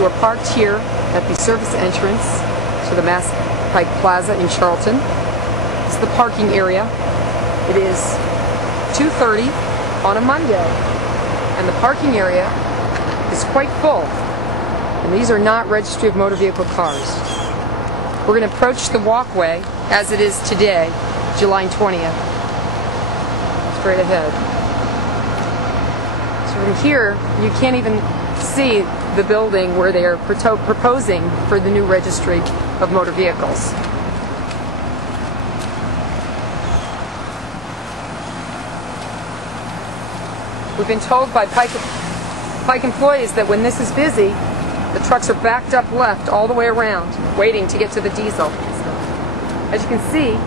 who are parked here at the service entrance to the Mass Turnpike Plaza in Charlton. This is the parking area. It is 2:30 on a Monday, and the parking area is quite full. And these are not Registry of Motor Vehicle cars. We're going to approach the walkway as it is today, July 20th. Straight ahead. So from here, you can't even see the building where they are proposing for the new Registry of Motor Vehicles. We've been told by Pike employees that when this is busy, the trucks are backed up left all the way around, waiting to get to the diesel. As you can see,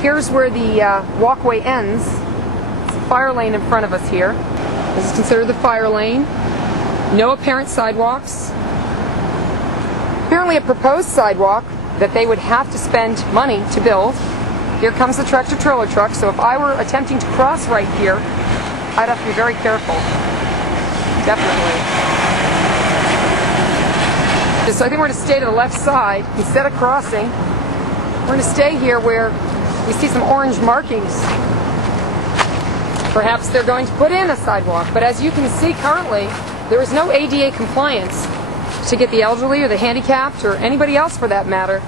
here's where the walkway ends. It's a fire lane in front of us here. This is considered the fire lane. No apparent sidewalks. Apparently a proposed sidewalk that they would have to spend money to build. Here comes the tractor-trailer truck, so if I were attempting to cross right here, I'd have to be very careful. Definitely. So I think we're going to stay to the left side instead of crossing. We're going to stay here where we see some orange markings. Perhaps they're going to put in a sidewalk, but as you can see currently, there is no ADA compliance to get the elderly or the handicapped or anybody else for that matter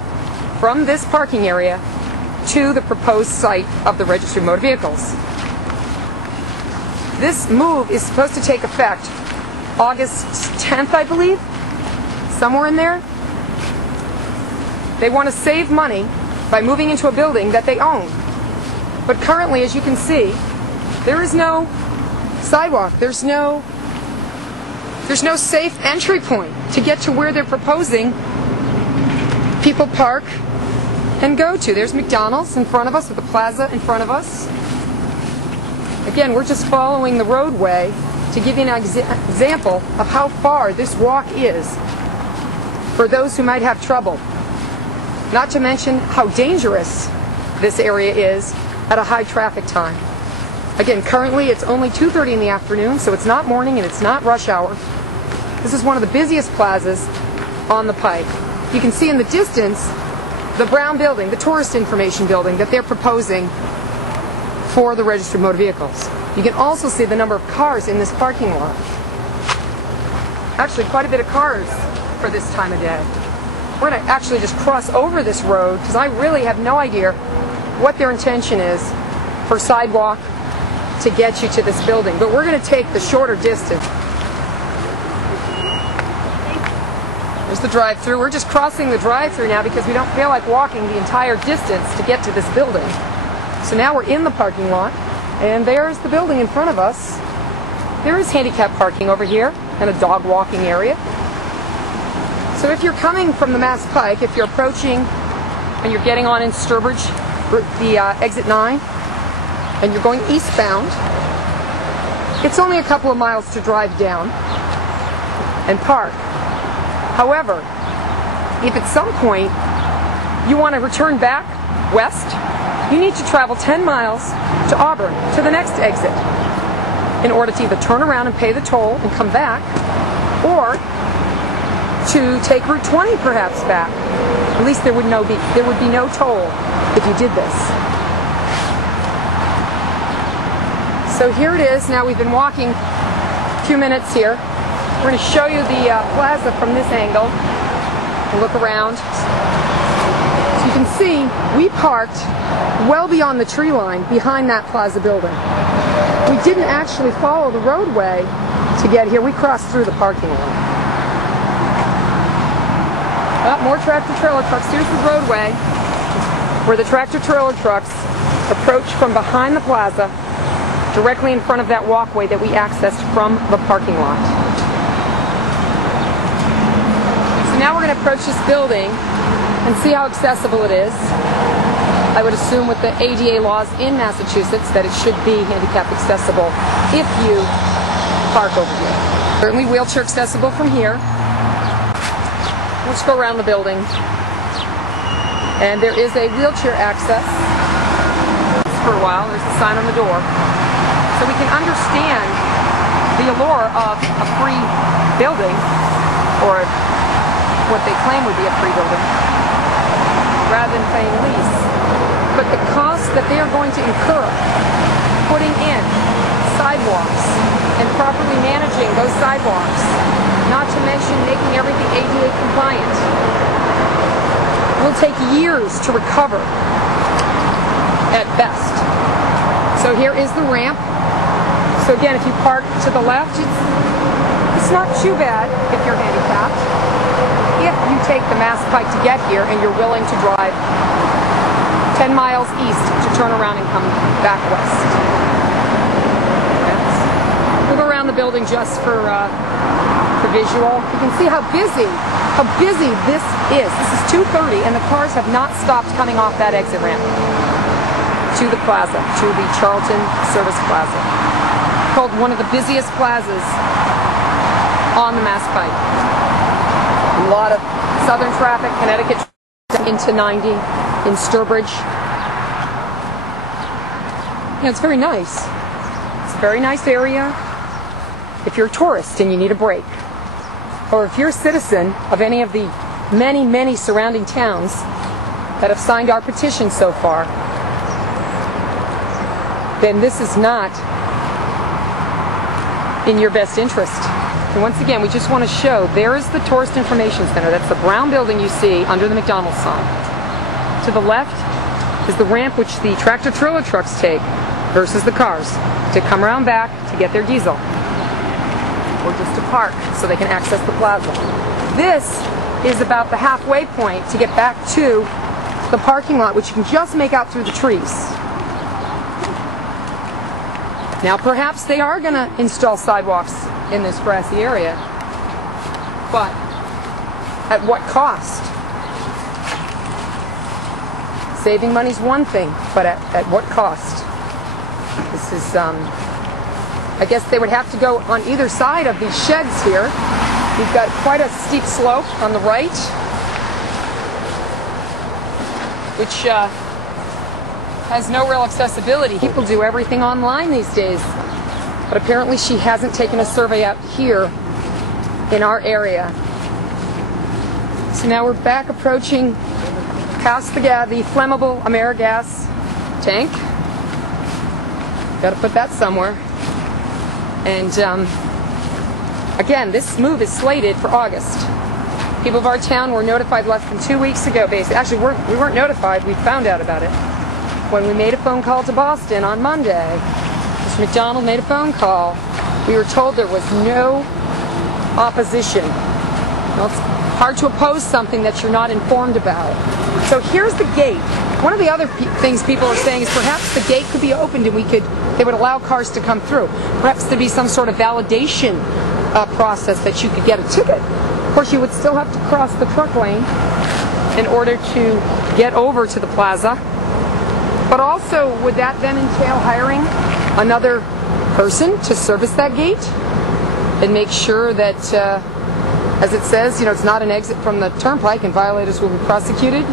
from this parking area to the proposed site of the Registry of Motor Vehicles. This move is supposed to take effect August 10th, I believe, somewhere in there. They want to save money by moving into a building that they own. But currently, as you can see, there is no sidewalk. There's no safe entry point to get to where they're proposing people park and go to. There's McDonald's in front of us, with the plaza in front of us. Again, we're just following the roadway to give you an example of how far this walk is for those who might have trouble. Not to mention how dangerous this area is at a high traffic time. Again, currently it's only 2:30 in the afternoon, so it's not morning and it's not rush hour. This is one of the busiest plazas on the Pike. You can see in the distance the brown building, the tourist information building that they're proposing for the Registry of Motor Vehicles. You can also see the number of cars in this parking lot. Actually, quite a bit of cars for this time of day. We're going to actually just cross over this road because I really have no idea what their intention is for sidewalk to get you to this building. But we're going to take the shorter distance. There's the drive-through. We're just crossing the drive-through now because we don't feel like walking the entire distance to get to this building. So now we're in the parking lot, and there's the building in front of us. There is handicap parking over here and a dog walking area. So if you're coming from the Mass Pike, if you're approaching and you're getting on in Southbridge, the exit 9, and you're going eastbound, it's only a couple of miles to drive down and park. However, if at some point you want to return back west, you need to travel 10 miles to Auburn, to the next exit, in order to either turn around and pay the toll and come back, or to take Route 20 perhaps back. At least there would be no toll if you did this. So here it is. Now we've been walking a few minutes here. We're going to show you the plaza from this angle. Look around. So you can see we parked well beyond the tree line behind that plaza building. We didn't actually follow the roadway to get here. We crossed through the parking lot. More tractor-trailer trucks. Here's the roadway where the tractor-trailer trucks approach from behind the plaza, directly in front of that walkway that we accessed from the parking lot. So now we're going to approach this building and see how accessible it is. I would assume with the ADA laws in Massachusetts that it should be handicap accessible if you park over here. Certainly wheelchair accessible from here. Let's go around the building. And there is a wheelchair access for a while. There's a sign on the door. So we can understand the allure of a free building or what they claim would be a free building, rather than paying lease. But the cost that they are going to incur putting in sidewalks and properly managing those sidewalks, not to mention making everything ADA compliant, will take years to recover at best. So here is the ramp. So again, if you park to the left, it's not too bad if you're handicapped. If you take the Mass Pike to get here and you're willing to drive 10 miles east to turn around and come back west. Move around the building just for visual. You can see how busy this is. This is 2:30 and the cars have not stopped coming off that exit ramp to the plaza, to the Charlton Service Plaza. Called one of the busiest plazas on the Mass Pike. A lot of southern traffic, Connecticut into 90 in Sturbridge. You know, it's very nice. It's a very nice area if you're a tourist and you need a break. Or if you're a citizen of any of the many, many surrounding towns that have signed our petition so far, then this is not in your best interest. And once again, we just want to show, there is the Tourist Information Center. That's the brown building you see under the McDonald's sign. To the left is the ramp which the tractor-trailer trucks take versus the cars to come around back to get their diesel, or just to park so they can access the plaza. This is about the halfway point to get back to the parking lot, which you can just make out through the trees. Now perhaps they are going to install sidewalks in this grassy area, but at what cost? Saving money's one thing, but at what cost? This is, I guess they would have to go on either side of these sheds here. We've got quite a steep slope on the right, which has no real accessibility. People do everything online these days, but apparently she hasn't taken a survey out here in our area. So now we're back approaching past the flammable AmeriGas tank. Got to put that somewhere. And again, this move is slated for August. People of our town were notified less than 2 weeks ago, basically. Actually, we weren't notified. We found out about it when we made a phone call to Boston on Monday. Mr. McDonald made a phone call. We were told there was no opposition. Well, it's hard to oppose something that you're not informed about. So here's the gate. One of the other things people are saying is perhaps the gate could be opened and they would allow cars to come through. Perhaps there'd be some sort of validation process that you could get a ticket. Of course, you would still have to cross the truck lane in order to get over to the plaza. But also, would that then entail hiring another person to service that gate and make sure that, as it says, it's not an exit from the turnpike and violators will be prosecuted?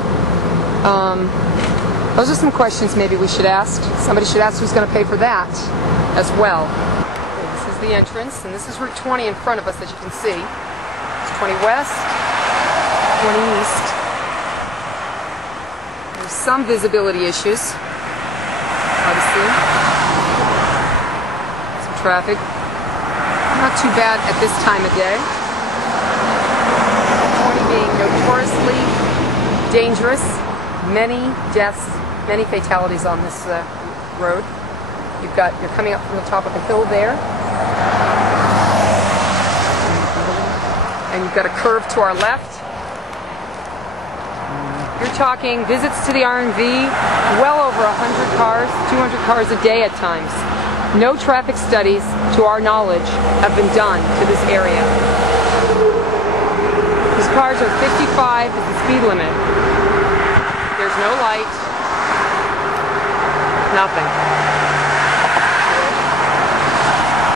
Those are some questions maybe we should ask. Somebody should ask who's going to pay for that as well. Okay, this is the entrance, and this is Route 20 in front of us, as you can see. It's 20 west, 20 east. There's some visibility issues, obviously. Some traffic. Not too bad at this time of day. 20 being notoriously dangerous. Many deaths, many fatalities on this road. You're coming up from the top of the hill there, and you've got a curve to our left. You're talking visits to the RMV, well over 100 cars, 200 cars a day at times. No traffic studies, to our knowledge, have been done to this area. These cars are 55 is the speed limit. There's no light, nothing.